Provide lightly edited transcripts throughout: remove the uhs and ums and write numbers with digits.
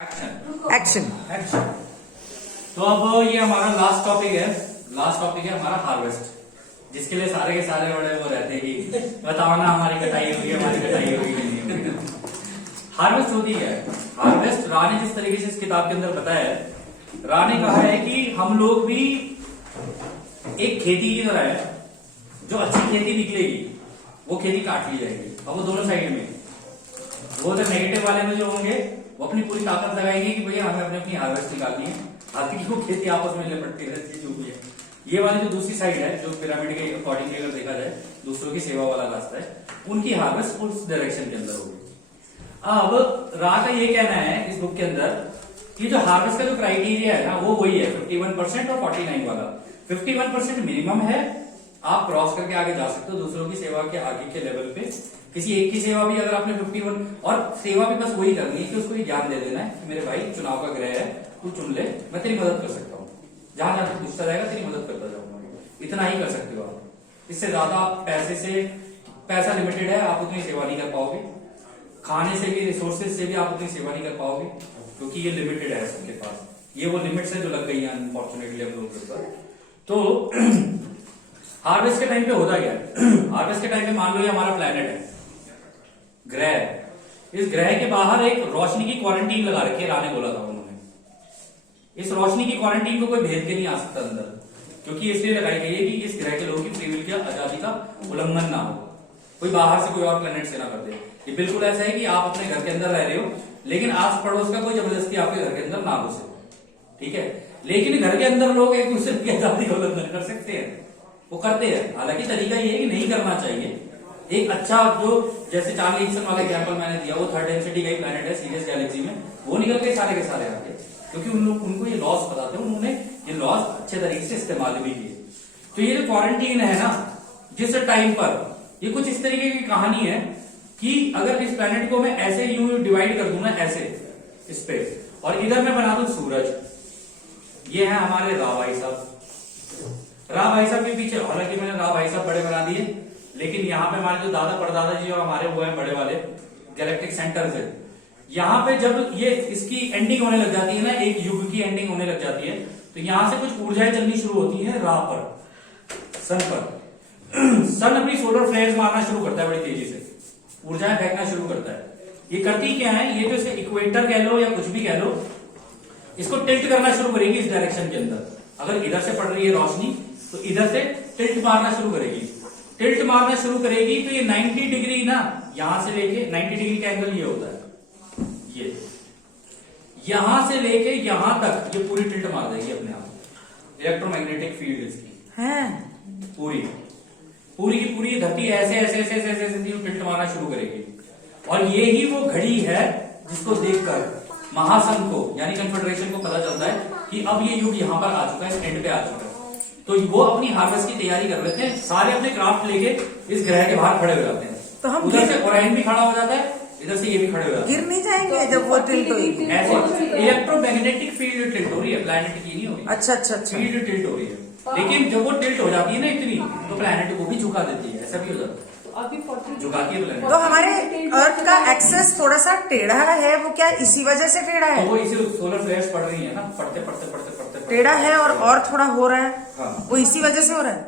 Action. Action. तो अब ये हमारा लास्ट टॉपिक है हमारा हार्वेस्ट, जिसके लिए सारे के सारे बड़े वो रहते हैं कि बताओ ना हमारी कटाई होगी कि नहीं होगी। हार्वेस्ट होती है, हार्वेस्ट रा ने जिस तरीके से इस किताब के अंदर बताया है, रा ने कहा है कि हम लोग भी एक खेती की तरह है, जो अच्छी खेती निकलेगी वो खेती काट ली जाएगी। और वो दोनों साइड में, वो तो नेगेटिव वाले में जो होंगे वो अपनी पूरी ताकत लगाएंगे कि भैया हमें अपनी हार्वेस्ट निकालनी है, हाथी की वो खेती आपस में लिपटती रहती है जो भी है। ये वाली जो दूसरी साइड है, जो पिरामिड के अकॉर्डिंग अगर देखा जाए दूसरों की सेवा वाला रास्ता है, उनकी हार्वेस्ट उस डायरेक्शन के अंदर होगी। अब रा का ये कहना है इस बुक के अंदर कि जो हार्वेस्ट का जो क्राइटेरिया है ना वो वही है 51% और 49 वाला। 51% मिनिमम है, आप क्रॉस करके आगे जा सकते हो दूसरों की सेवा के आगे के लेवल पे। किसी एक की सेवा भी अगर आपने 51 और सेवा भी बस वही करनी है कि उसको ये ज्ञान दे देना है कि मेरे भाई चुनाव का ग्रह है, तू चुन ले, मैं तेरी मदद कर सकता हूँ, जहां जहां पूछता जाएगा तेरी मदद करता जाऊंगा। इतना ही कर सकते हो आप, इससे ज्यादा पैसा लिमिटेड है, आप उतनी सेवा नहीं कर पाओगे। खाने से भी, रिसोर्सेज से भी आप उतनी सेवा नहीं कर पाओगे, क्योंकि ये लिमिटेड है सबके पास। ये वो लिमिट्स है जो लग गई है अनफॉर्चुनेटली हम लोगों के ऊपर। तो हार्वेस्ट के टाइम पे होता क्या है, हार्वेस्ट के टाइम पे मान लो ये हमारा प्लेनेट है, ग्रह है। इस ग्रह के बाहर एक रोशनी की क्वारंटीन लगा रखी है, राने बोला था उन्होंने। इस रोशनी की क्वारंटीन को कोई भेद के नहीं आ सकता अंदर, क्योंकि इसलिए लगाई गई है कि इस ग्रह के लोगों की फ्री विल की आजादी का उल्लंघन ना हो, कोई बाहर से कोई और प्लेनेट से ना कर दे। ये बिल्कुल ऐसा है कि आप अपने घर के अंदर रह रहे हो, लेकिन आस पड़ोस का कोई जबरदस्ती आपके घर के अंदर ना घुसे, ठीक है। लेकिन घर के अंदर लोग एक दूसरे की आजादी का उल्लंघन कर सकते हैं, वो करते हैं। हालांकि तरीका ये है कि नहीं करना चाहिए। एक अच्छा जो जैसे चार्ली हिक्सन वाला एग्जांपल मैंने दिया, वो थर्ड डेंसिटी का ही प्लेनेट है सीरियस गैलेक्सी में, वो निकल गए सारे के सारे आगे, क्योंकि उनको ये लॉस पता थे, उन्होंने ये लॉस अच्छे तरीके से इस्तेमाल भी किए। तो ये जो क्वारंटीन है ना, जिस टाइम पर, ये कुछ इस तरीके की कहानी है कि अगर इस प्लेनेट को मैं ऐसे यूं डिवाइड कर दूं ना, ऐसे इस पे, और इधर मैं बना दूं सूरज, ये है हमारे रा भाई साहब। रा भाई साहब के पीछे, हालांकि मैंने रा भाई साहब बड़े बना दिए, लेकिन यहाँ पे हमारे जो दादा परदादा जी और हमारे वो है बड़े वाले गैलेक्टिक सेंटर्स है। यहाँ पे जब ये इसकी एंडिंग होने लग जाती है ना, एक युग की एंडिंग होने लग जाती है, तो यहाँ से कुछ ऊर्जाएं चलनी शुरू होती है रा पर, सन पर। सन अपनी सोलर फ्लेयर्स मारना शुरू करता है बड़ी तेजी से, ऊर्जाएं फेंकना शुरू करता है। ये करती क्या है, ये जो इसे इक्वेटर कह लो या कुछ भी कह लो, इसको टिल्ट करना शुरू करेगी इस डायरेक्शन के अंदर। अगर इधर से पड़ रही है रोशनी तो इधर से टिल्ट मारना शुरू करेगी, टिल्ट मारना शुरू करेगी। तो ये 90 डिग्री ना, यहां से लेके 90 डिग्री का एंगल ये होता है, ये यहां से लेके यहां तक ये पूरी टिल्ट मार देगी अपने आप। इलेक्ट्रोमैग्नेटिक फील्ड इसकी है पूरी पूरी की पूरी धरती ऐसे ऐसे ऐसे ऐसे ऐसे टिल्ट मारना शुरू करेगी। और ये ही वो घड़ी है जिसको देखकर महासंघ को यानी कन्फेडरेशन को पता चलता है कि अब ये युग यहां पर आ चुका है, एंड पे आ चुका है। तो वो अपनी हार्वेस्ट की तैयारी कर लेते हैं, सारे अपने क्राफ्ट लेके इस ग्रह के बाहर खड़े हो जाते हैं। तो हम उधर से ओराइन भी खड़ा हो जाता है, इधर से ये भी खड़े हो जाते हैं। गिर नहीं जाएंगे जब वो टिल्ट होगी? ऐसे इलेक्ट्रोमैग्नेटिक फील्ड टिल्ट हो रही है, प्लैनेट की नहीं हो रही। अच्छा अच्छा अच्छा, फील्ड टिल्ट हो रही है, लेकिन जब वो टिल्ट हो जाती है ना इतनी, तो प्लैनेट को भी झुका देती है, ऐसा भी हो जाता है, झुकाती है प्लैनेट। तो हमारे अर्थ का एक्सेस थोड़ा सा टेढ़ा है, वो क्या इसी वजह से टेढ़ा है? तो वो इसी सोलर फ्लेयर्स पड़ रही है ना, पढ़ते पढ़ते पढ़ते पढ़ते टेढ़ा है और थोड़ा हो रहा है। हाँ। वो इसी वजह से हो रहा है।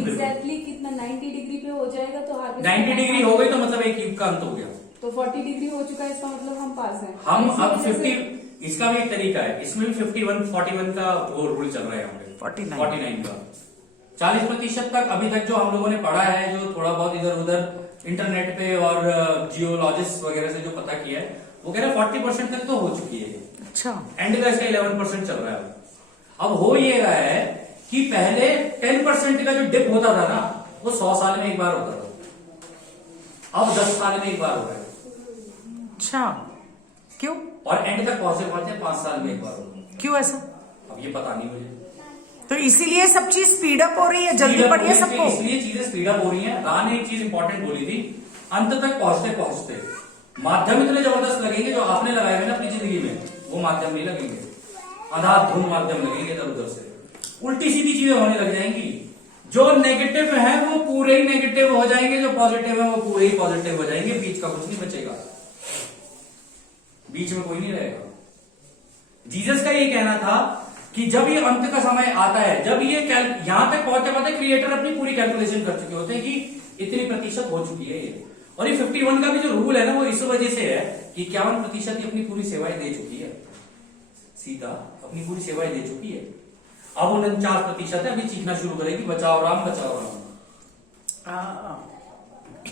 एग्जैक्टली कितना 90 डिग्री पे हो जाएगा तो 90 डिग्री हो गई तो मतलब एक युग का अंत हो गया। तो 40 डिग्री हो चुका है, इसका मतलब हम पास हैं। हम अब 50, इसका भी एक तरीका है, इसमें भी 41 का वो रूल चल रहा है यहाँ पे 49 का। 40% तक अभी तक जो हम लोगों ने पढ़ा है, जो थोड़ा बहुत इधर उधर इंटरनेट पे और जियोलॉजिस्ट वगैरह से जो पता किया है, वो कह रहे हैं 40% तक तो हो चुकी है। अच्छा, एंड का इसका 11% चल रहा है। अब हो ये रहा है कि पहले 10% का जो डिप होता था ना, वो 100 साल में एक बार होता था, अब 10 साल में एक बार हो रहा है। अच्छा, क्यों? और एंड तक पहुंचे पहुंचे 5 साल में एक बार होता है। क्यों ऐसा? अब ये पता नहीं मुझे। तो इसीलिए सब चीज स्पीड अप हो रही है, जल्दी पढ़िए सबको। इसलिए चीजें स्पीड अप हो रही हैं। रा ने एक चीज इंपॉर्टेंट बोली थी, अंत तक पहुंचते पहुंचते माध्यम इतने जबरदस्त लगेंगे जो आपने लगाए हुए ना अपनी जिंदगी में, वो माध्यम नहीं लगेंगे, अनाधुन माध्यम लगेंगे इधर उधर से, उल्टी सीधी चीजें होने लग जाएंगी। जो नेगेटिव है वो पूरे ही नेगेटिव हो जाएंगे, जो पॉजिटिव है वो पूरे ही पॉजिटिव हो जाएंगे, बीच का कुछ नहीं बचेगा, बीच में कोई नहीं रहेगा। जीसस का ये कहना था कि जब ये अंत का समय आता है, जब ये यहां तक पहुंचते पहुंचते क्रिएटर अपनी पूरी कैलकुलेशन कर चुके होते हैं कि इतनी प्रतिशत हो चुकी है ये। और ये 51 का भी जो रूल है ना, वो इस वजह से है कि 51% अपनी पूरी सेवाएं दे चुकी है, सीता अपनी पूरी सेवाएं दे चुकी है। अब 49% है, अभी चीखना शुरू करेगी बचाओ राम बचाओ राम।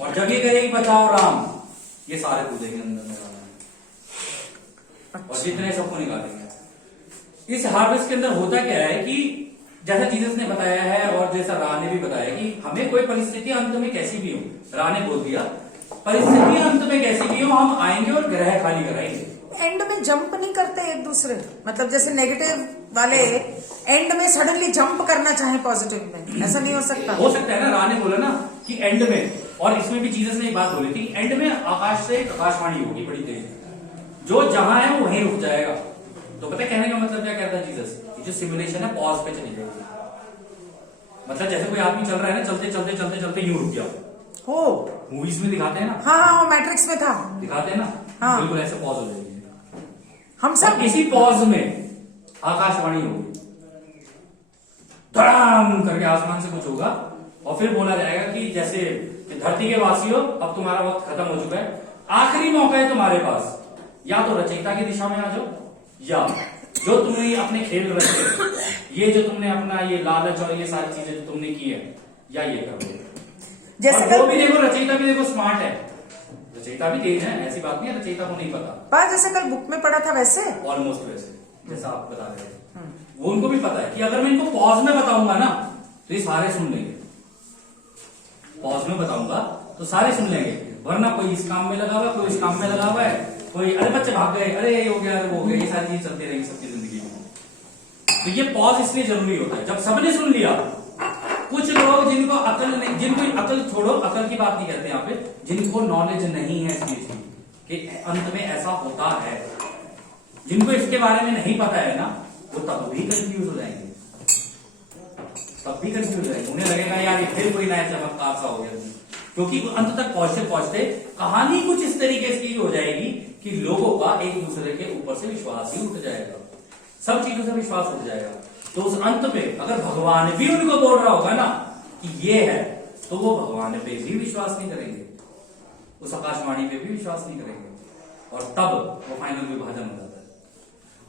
और जब ये करेगी बचाओ राम, ये सारे कूदेंगे अंदर में और जितने सबको निकालेंगे। इस हार्वेस्ट के अंदर होता क्या है कि जैसा जीसस ने बताया है और जैसा रा ने भी बताया कि हमें कोई परिस्थिति अंत में कैसी भी हो, रा ने बोल दिया परिस्थिति अंत में कैसी भी हो, हम आएंगे और ग्रह खाली कराएंगे। एंड में जंप नहीं करते एक दूसरे, मतलब जैसे नेगेटिव वाले एंड में सडनली जंप करना चाहे पॉजिटिव में, ऐसा नहीं हो सकता? हो सकता है ना, रा ने बोला ना कि एंड में, और इसमें भी जीसस ने एक बात बोली थी, एंड में आकाश से आकाशवाणी होगी बड़ी तेज, जो जहां है वो वहीं रुक जाएगा। तो पता है कहने का मतलब क्या कहता है जीसस, जो सिमुलेशन है पॉज पे चली जाएगी। मतलब जैसे कोई आदमी चल रहा है ना, चलते चलते चलते चलते यूं रुक गया हो, मूवीज में दिखाते हैं ना। हाँ वो मैट्रिक्स में था, दिखाते हैं ना। हाँ। बिल्कुल ऐसे पॉज हो जाएगी। हम सब इसी पॉज में आकाशवाणी होगी, धड़ाम करके आसमान से कुछ होगा और फिर बोला जाएगा कि जैसे कि धरती के वासियों अब तुम्हारा वक्त खत्म हो चुका है, आखिरी मौका है तुम्हारे पास, या तो रचयिता की दिशा में आ जाओ, या जो तुमने अपने खेल रचे, ये जो तुमने अपना ये लालच और ये सारी चीजें जो तुमने की है, या ये करो। जैसे और वो भी देखो, रचयिता भी देखो स्मार्ट है, रचयिता भी तेज है, ऐसी बात नहीं है रचयिता को नहीं पता। जैसे कल बुक में पढ़ा था वैसे, ऑलमोस्ट वैसे जैसा आप बता रहे थे, वो उनको भी पता है कि अगर मैं इनको पॉज में बताऊंगा ना तो ये सारे सुन लेंगे, पॉज में बताऊंगा तो सारे सुन लेंगे, वरना कोई इस काम में लगा हुआ है, कोई इस काम में लगा हुआ है, कोई अरे बच्चे भाग गए, अरे ये हो गया, अरे वो हो गया, ये सारी चीजें चलती रहेंगी सबकी जिंदगी में। तो ये पॉज इसलिए जरूरी होता है, जब सबने सुन लिया। कुछ लोग जिनको अकल नहीं, जिनको अकल छोड़ो, अकल की बात नहीं करते यहाँ पे, जिनको नॉलेज नहीं है इस चीज की कि अंत में ऐसा होता है, जिनको इसके बारे में नहीं पता है ना, वो तब भी कंफ्यूज हो जाएंगे, तब भी कंफ्यूज हो जाएंगे। उन्हें लगेगा यार ये फिर कोई नया चमत्कार सा हो गया, क्योंकि अंत तक पहुंचते पहुंचते कहानी कुछ इस तरीके की हो जाएगी कि लोगों का एक दूसरे के ऊपर से विश्वास ही उठ जाएगा, सब चीजों से विश्वास उठ जाएगा। तो उस अंत पे अगर भगवान भी उनको बोल रहा होगा ना कि ये है, तो वो भगवान पे भी विश्वास नहीं करेंगे, उस आकाशवाणी पे भी विश्वास नहीं करेंगे, और तब वो फाइनल विभाजन हो जाता है।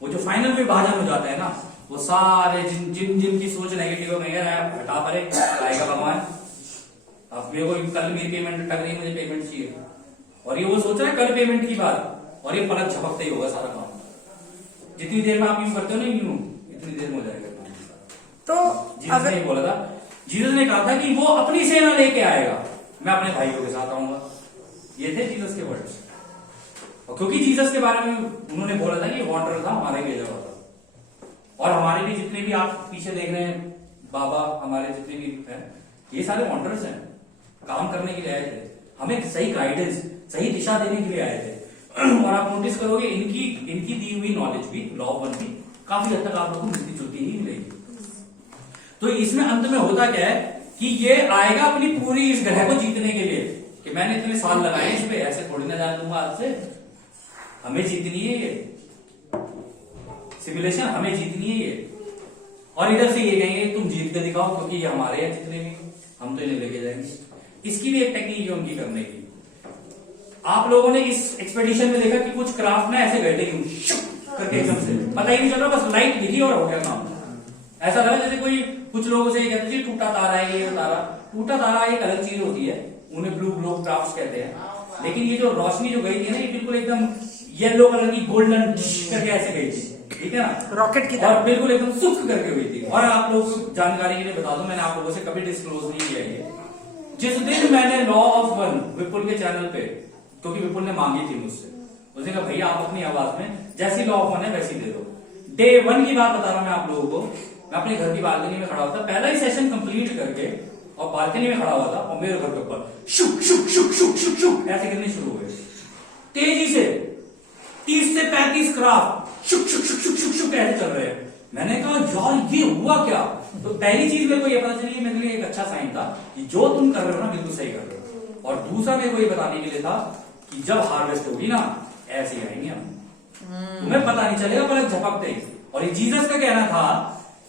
वो जो फाइनल विभाजन हो जाता है ना, वो सारे जिनकी सोच नेगेटिव है, हटा परे आएगा भगवान, अब मेरे को कल मेरी पेमेंट अटक रही है, मुझे पेमेंट चाहिए, और ये वो सोच रहा है कल पेमेंट की बात, और ये पलक झपकते ही होगा सारा काम। जितनी देर में आप यूं करते हो ना, यूं इतनी देर में हो जाएगा। तो जीसस ने बोला था, जीसस ने कहा था कि वो अपनी सेना लेके आएगा, मैं अपने भाइयों के साथ आऊंगा, ये थे जीसस के वर्ड्स। और क्योंकि जीसस के बारे में उन्होंने बोला था कि वॉन्डर था, हमारे भेजा हुआ था, और हमारे भी जितने भी आप पीछे देख रहे हैं बाबा, हमारे जितने भी हैं, ये सारे वॉन्डर्स हैं, काम करने के लिए आए थे, हमें सही गाइडेंस, सही दिशा देने के लिए आए थे। और आप नोटिस करोगे इनकी दी हुई नॉलेज भी, लॉ ऑफ वन भी काफी हद तक आप लोगों को मिलती जुलती ही मिलेगी। तो इसमें अंत में होता क्या है कि ये आएगा अपनी पूरी इस ग्रह को जीतने के लिए, कि मैंने इतने साल लगाए इस पे, ऐसे थोड़ी ना जाने दूंगा आज से, हमें जीतनी है ये सिमुलेशन, हमें जीतनी है ये। और इधर से ये कहेंगे तुम जीत के दिखाओ, क्योंकि ये हमारे हैं जितने भी, हम तो इन्हें लेके जाएंगे। इसकी भी एक टेक्निक है उनकी करने की। आप लोगों ने इस एक्सपेडिशन में देखा कि कुछ क्राफ्ट ना ऐसे गए थे करके एकदम से, पता ही नहीं चल रहा, बस लाइट दिखी और हो गया काम। ऐसा लगा जैसे कोई, कुछ लोगों से कहते जी टूटा तारा है ये तारा, टूटा तारा एक अलग चीज होती है, उन्हें ब्लू ग्लो क्राफ्ट कहते हैं, लेकिन ये जो रोशनी जो गई थी ना, ये बिल्कुल एकदम येलो कलर की गोल्डन करके ऐसे गई थी, ठीक है ना, रॉकेट की और बिल्कुल एकदम सुख करके हुई थी। और आप लोग जानकारी के लिए बता दूं, मैंने आप लोगों से कभी डिस्क्लोज नहीं किया ये, जिस दिन मैंने लॉ ऑफ वन विपुल के चैनल पे, क्योंकि विपुल ने मांगी थी मुझसे, उसने कहा भैया आप अपनी आवाज में जैसी लॉ ऑफ वन है वैसी दे दो। डे वन की बात बता रहा हूं मैं आप लोगों को, मैं अपने घर की बालकनी में खड़ा हुआ था, पहला ही सेशन कंप्लीट करके, और बालकनी में खड़ा हुआ था, और मेरे घर के ऊपर शुक शुक शुक शुक शुक शुक ऐसे गिरने शुरू हुए तेजी से, 30 से 35 क्राफ्ट शुक शुक शुक शुक शुक शुक ऐसे चल रहे हैं। मैंने कहा यार ये हुआ क्या? तो पहली चीज मेरे को ये पता चली, मेरे लिए एक अच्छा साइन था कि जो तुम कर रहे हो ना बिल्कुल सही कर रहे हो। और दूसरा मेरे को ये बताने के लिए था कि जब हार्वेस्ट होगी ना, ऐसे आएंगे हम, तुम्हें पता नहीं चलेगा पलक झपकते ही। और ये जीसस का कहना था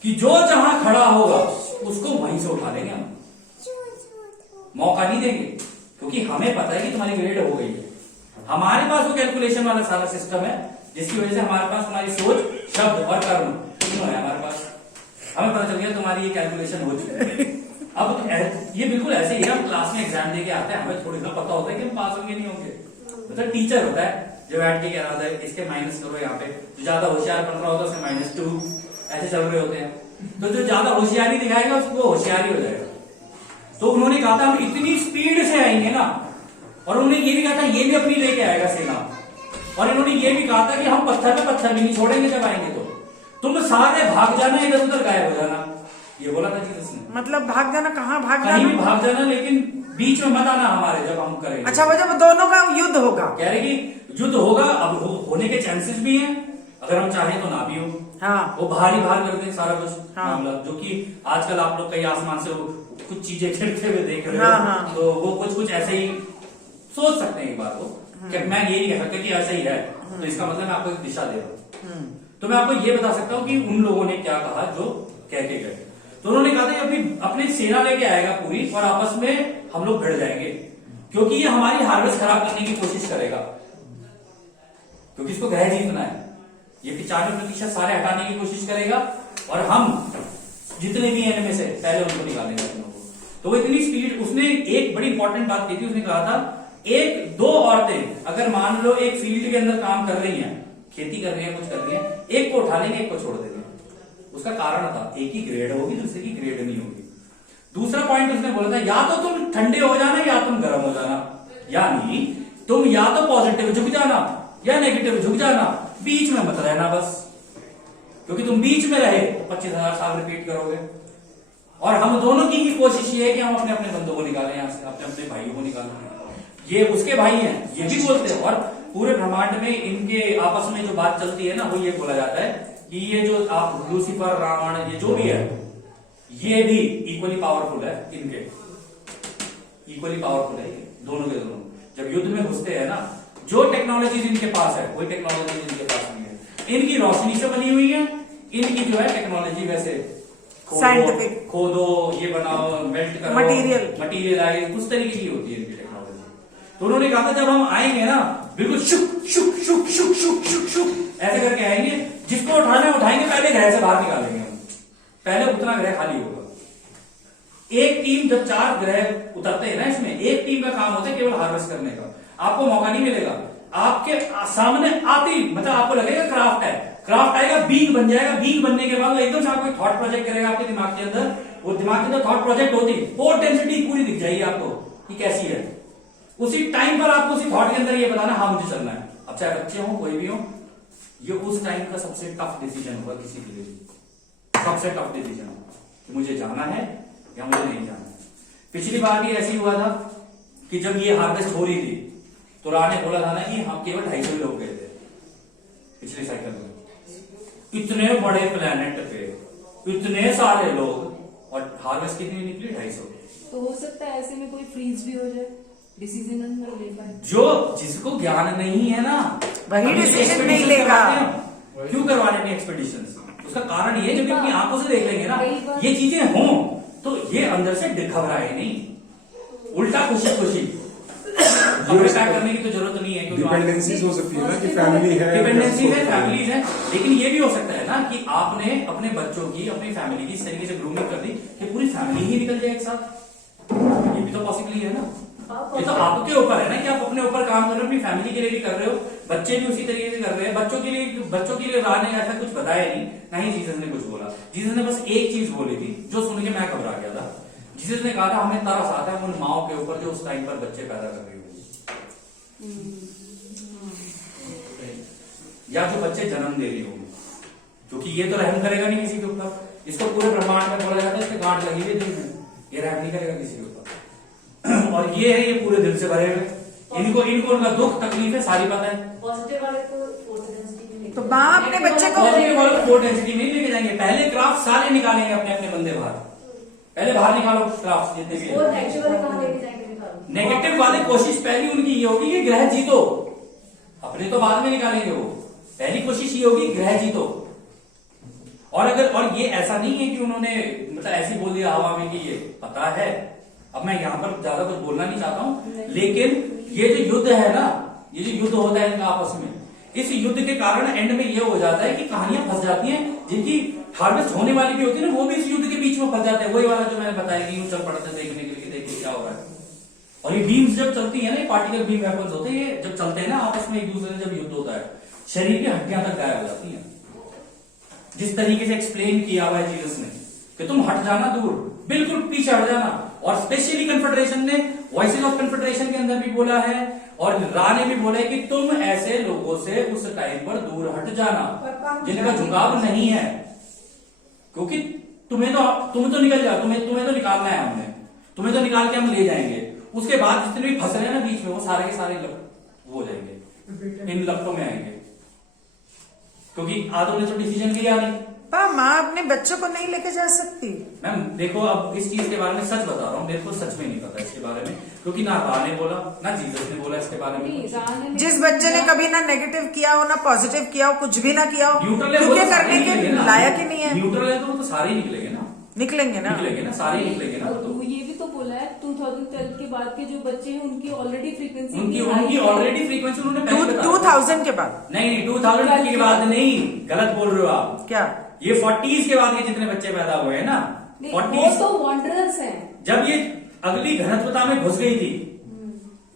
कि जो जहां खड़ा होगा उसको वहीं से उठा लेंगे हम, मौका नहीं देंगे, क्योंकि हमें पता है कि तुम्हारी ग्रेड हो गई है। हमारे पास वो कैलकुलेशन वाला सारा सिस्टम है जिसकी वजह से हमारे पास तुम्हारी सोच, शब्द और कर्म तीनों है हमारे पास। हमें पता चल गया तुम्हारी ये कैलकुलेशन हो चुकी है। अब ये बिल्कुल ऐसे ही है, हम क्लास में एग्जाम देके आते हैं, हमें थोड़ी सा पता होता है कि हम पास होंगे नहीं होंगे। मतलब टीचर होता है जो बैठ के कह रहा होता है इसके माइनस करो, यहाँ पे जो ज्यादा होशियार बन रहा होता है उसके -2 ऐसे चल रहे होते हैं। तो जो ज्यादा होशियारी दिखाएगा उसको होशियारी हो जाएगा। तो उन्होंने कहा था हम इतनी स्पीड से आएंगे ना, और उन्होंने ये भी कहा था ये भी अपनी लेके आएगा सेना, और इन्होंने ये भी कहा था कि हम पत्थर पे पत्थर भी नहीं छोड़ेंगे जब आएंगे तो तुम सारे भाग जाना, इधर उधर गायब हो जाना। ये बोला था जीसस ने। मतलब भाग जाना, कहाँ भाग कहीं भी जाना? भाग जाना, लेकिन बीच में मत आना हमारे जब हम करेंगे। अच्छा, वो जब दोनों का युद्ध होगा। कह रहे कि युद्ध होगा, अब होने के चांसेस भी हैं, अगर हम चाहें तो ना भी हो। हाँ, वो बाहर ही बाहर कर दें सारा कुछ हाँ। मामला, जो कि आजकल आप लोग कई आसमान से कुछ चीजें गिरते हुए देख रहे हो। हाँ, हाँ। तो वो कुछ ऐसे ही सोच सकते हैं एक बार को, कि मैं ये नहीं कह सकता कि ऐसा ही है, तो इसका मतलब मैं आपको एक दिशा दे रहा हूँ। तो मैं आपको ये बता सकता हूँ कि उन लोगों ने क्या कहा जो कह के गए। तो उन्होंने कहा था कि अपनी सेना लेके आएगा पूरी, और आपस में हम लोग भिड़ जाएंगे, क्योंकि ये हमारी हार्वेस्ट खराब करने की कोशिश करेगा, क्योंकि इसको ग्रह जीतना है। ये 95% सारे हटाने की कोशिश करेगा, और हम जितने भी हैं इनमें से पहले उनको निकालेंगे अपनों को। तो वो इतनी स्पीड, उसने एक बड़ी इंपॉर्टेंट बात की थी, उसने कहा था एक दो औरतें अगर मान लो एक फील्ड के अंदर काम कर रही हैं, खेती कर रही हैं, कुछ कर रही हैं, एक को उठा लेंगे, एक को छोड़ देंगे। उसका कारण था एक ही ग्रेड होगी, दूसरे की ग्रेड नहीं होगी। दूसरा पॉइंट उसने बोला था या तो तुम ठंडे हो जाना या तुम गर्म हो जाना, यानी तुम या तो पॉजिटिव झुक जाना या नेगेटिव झुक जाना, बीच में मत रहना बस, क्योंकि तुम बीच में रहे 25,000 साल रिपीट करोगे। और हम दोनों की ही कोशिश ये है कि हम अपने अपने बंदों को निकालें यहाँ से, अपने अपने भाइयों को निकालें। ये उसके भाई हैं, ये भी बोलते हैं, और पूरे ब्रह्मांड में इनके आपस में जो बात चलती है ना, वो ये बोला जाता है कि ये जो आप लूसीफर, रावण, ये जो भी है, ये भी इक्वली पावरफुल है, इनके इक्वली पावरफुल है, दोनों के दोनों। जब युद्ध में घुसते हैं ना, जो टेक्नोलॉजीज इनके पास है कोई टेक्नोलॉजी इनके पास नहीं है। इनकी रोशनी से बनी हुई है, इनकी जो है टेक्नोलॉजी वैसे साइंटिफिक, खोदो, ये बनाओ, मेल्ट करो, मटीरियलाइज, उस तरीके की होती है इनकी टेक्नोलॉजी। तो उन्होंने कहा था जब हम आएंगे ना, बिल्कुल शुक शुक शुक शुक शुक शुक शुक ऐसे करके आएंगे, जिसको उठाने उठाएंगे, पहले ग्रह से बाहर निकालेंगे हम, पहले उतना ग्रह खाली होगा। एक टीम, जब 4 ग्रह उतरते हैं ना इसमें, एक टीम का काम होता है केवल हार्वेस्ट करने का, आपको मौका नहीं मिलेगा। आपके सामने आते ही मतलब आपको लगेगा क्राफ्ट है, क्राफ्ट आएगा, बीग बन जाएगा, बीग बनने के बाद वो एकदम से आपको थॉट प्रोजेक्ट करेगा आपके दिमाग के अंदर, वो दिमाग के अंदर थॉट प्रोजेक्ट होती, पोर्ट डेंसिटी पूरी दिख जाएगी आपको कि कैसी है। उसी टाइम पर आपको उसी थॉट के अंदर ये बताना हाँ मुझे चलना है। अब चाहे बच्चे हो कोई भी हो, ये उस टाइम का सबसे टफ डिसीजन होगा किसी के लिए, सबसे टफ डिसीजन कि मुझे जाना है या मुझे नहीं जाना है। पिछली बार भी ऐसी हुआ था कि जब ये हार्वेस्ट हो रही थी तो राह ने बोला था ना कि हम केवल 250 लोग गए थे पिछले साइकिल में, इतने बड़े प्लेनेट पे इतने सारे लोग, और हार्वेस्ट कितनी निकली 250। तो हो सकता है ऐसे में कोई फ्रीज भी हो जाए, डिसीजन न ले पाए। जो जिसको ज्ञान नहीं है ना, वही डिसीजन नहीं लेगा। क्यों करवा रहे हैं एक्सपेडिशन? उसका कारण ये, जब अपनी आंखों से देख लेंगे ना ये चीजें हों, तो ये अंदर से घबराए नहीं, उल्टा खुशी खुशी कपड़े पैक करने की तो जरूरत नहीं है, क्योंकि डिपेंडेंसीज हो सकती है ना कि फैमिली है, डिपेंडेंसी है, फैमिलीज है। लेकिन ये भी हो सकता है ना कि आपने अपने बच्चों की, अपनी फैमिली की इस तरीके से ग्रूमिंग कर दी कि पूरी फैमिली ही निकल जाए एक साथ। ये भी तो पॉसिबल है ना। ये तो आपके ऊपर है ना कि आप अपने ऊपर काम कर रहे हो, अपनी फैमिली के लिए भी कर रहे हो, बच्चे भी उसी तरीके से कर रहे हैं। बच्चों के लिए राह ने ऐसा कुछ बताया नहीं, ना ही जीसस ने कुछ बोला। जीसस ने बस एक चीज बोली थी जो सुन के मैं घबरा गया था। जीसस ने कहा था हमें तरस आता है उन माओ के ऊपर जो उस टाइम पर बच्चे पैदा कर रही होगी, या जो बच्चे जन्म दे रही होगी, क्योंकि ये तो रहम करेगा नहीं किसी के ऊपर। इसको पूरे ब्रह्मांड में बोला जाता है इसके गांठ लगी हुई दिल में, ये रहम नहीं करेगा किसी के ऊपर। और ये है, ये पूरे दिल से भरे हुए, इनको उनका दुख तकलीफ है सारी पता है। पॉजिटिव वाले को फोर्थ डेंसिटी में, तो माँ अपने बच्चे को फोर्थ डेंसिटी में लेके जाएंगे। पहले क्राफ्ट सारे निकालेंगे अपने अपने बंदे बाहर, पहले बाहर निकालो क्राफ्ट जितने भी। फोर्थ नेगेटिव वाले कहाँ लेके जाएंगे निकालो। नेगेटिव वाले कोशिश पहली उनकी ये होगी कि ग्रह जीतो, अपने तो बाद में निकालेंगे वो, पहली कोशिश ये होगी ग्रह जीतो। और ये ऐसा नहीं है कि उन्होंने मतलब ऐसे बोल दिया हवा में कि ये पता है। अब मैं यहाँ पर ज्यादा कुछ बोलना नहीं चाहता हूँ, लेकिन ये जो युद्ध है ना, ये जो युद्ध होता है इनका आपस में, इस युद्ध के कारण एंड में ये हो जाता है कि कहानियां फंस जाती हैं, जिनकी हार्वेस्ट होने वाली भी होती है ना, वो भी इस युद्ध के बीच में फंस जाते हैं। वही वाला जो मैंने बताया कि यूं चल पड़ते हैं देखने के लिए, देखिए क्या हो रहा है। और ये बीम्स जब चलती है ना, ये पार्टिकल बीम वेपन्स होते हैं, ये जब चलते हैं ना आपस में एक दूसरे से, जब युद्ध होता है, शरीर की हड्डियां तक गायब हो जाती हैं। जिस तरीके से एक्सप्लेन किया हुआ है जीसस ने कि तुम हट जाना दूर, बिल्कुल पीछे हट जाना। और स्पेशली कन्फेडरेशन ने वॉइसेस ऑफ कन्फेडरेशन के अंदर भी बोला है, और रा ने भी बोला है कि तुम ऐसे लोगों से उस टाइम पर दूर हट जाना जिनका झुकाव नहीं है, क्योंकि तुम तो निकल जाओ, तुम्हें तो निकालना है, हमने तुम्हें तो निकाल के हम ले जाएंगे। उसके बाद जितने भी फंस रहे हैं ना बीच में, वो सारे के सारे वो हो जाएंगे, इन लपटों में आएंगे, क्योंकि आदम ने तो डिसीजन लिया नहीं। माँ अपने बच्चों को नहीं लेके जा सकती। मैम देखो, अब इस चीज के बारे में सच बता रहा हूँ, मेरे को सच में नहीं पता इसके बारे में, क्योंकि ना रा ने बोला ना जीसस ने बोला इसके बारे में। जिस बच्चे ने कभी ना नेगेटिव किया हो ना पॉजिटिव किया हो, कुछ भी ना किया हो, न्यूट्रल है, क्योंकि वो तो करने सारे के निकलेंगे ना। लायक ही नहीं है। न्यूट्रल है तो वो तो सारे ही निकलेंगे ना, निकलेंगे ना सारे ही निकलेंगे ना। तो ये भी तो बोला है 2012 के बाद के जो बच्चे हैं उनकी ऑलरेडी फ्रीक्वेंसी उनकी ऑलरेडी फ्रीक्वेंसी उन्होंने पहले बता दी। 2000 के बाद नहीं 2000 के बाद नहीं, गलत बोल रहे हो आप। क्या? ये 40s के बाद के जितने बच्चे पैदा हुए हैं ना, वो 40s तो वॉन्डरर्स हैं। जब ये अगली घनत्वता में घुस गई थी,